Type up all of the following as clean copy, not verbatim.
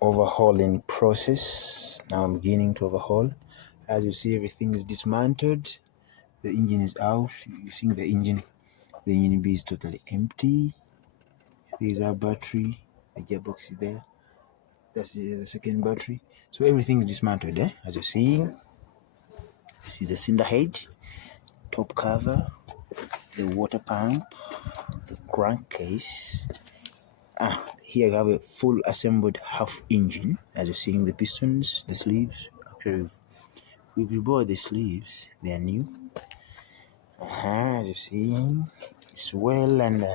overhauling process. Now I'm beginning to overhaul. As you see, everything is dismantled. The engine is out. You see the engine bay is totally empty. There's our battery. The gearbox is there. That's the second battery. So everything is dismantled. As you're seeing, this is the cylinder head, top cover, the water pump, the crankcase. Here you have a full assembled half engine. As you're seeing, the pistons, the sleeves. Actually, we've removed the sleeves. They are new. As you're seeing, it's well and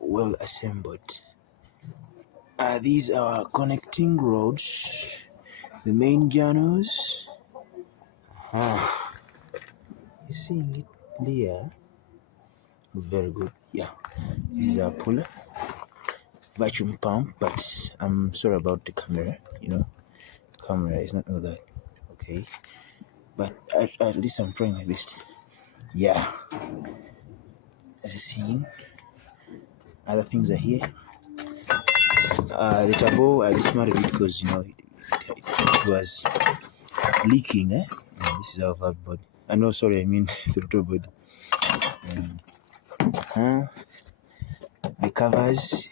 well assembled. These are connecting rods, the main journals. You're seeing it clear. Very good. Yeah, this is our puller, vacuum pump, but I'm sorry about the camera. Camera is not all that okay, but at least I'm trying my best. Yeah, as you're seeing, other things are here. The turbo, I dismantled it because it was leaking. This is our valve body. No, sorry, I mean the throttle body. The covers,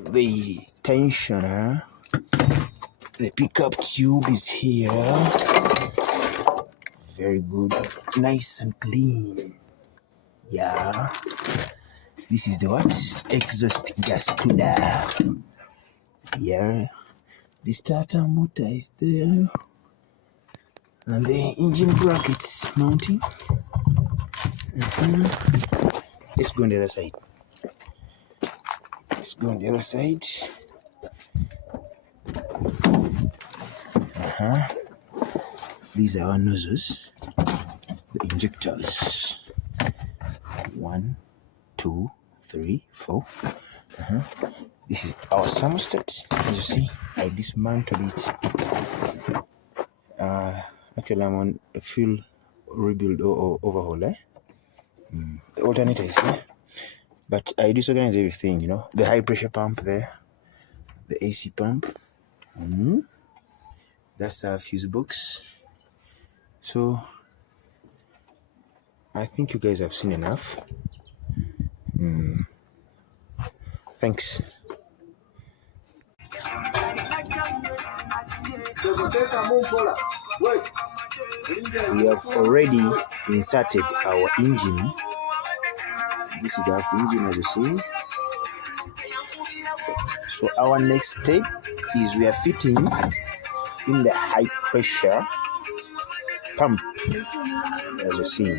the tensioner, the pickup tube is here. Very good, nice and clean. Yeah, this is the exhaust gas cooler. Yeah, the starter motor is there, and the engine brackets mounting. Let's go on the other side. These are our nozzles, the injectors. 1, 2, 3, 4. This is our thermostat. As you see, I dismantled it. Actually, I'm on a fuel rebuild or overhaul. The alternator is there, but I disorganized everything. The high pressure pump there, the AC pump. That's our fuse box. So I think you guys have seen enough. Thanks. We have already inserted our engine. This is our engine, as you see. So our next step is we are fitting in the high pressure pump, as you see.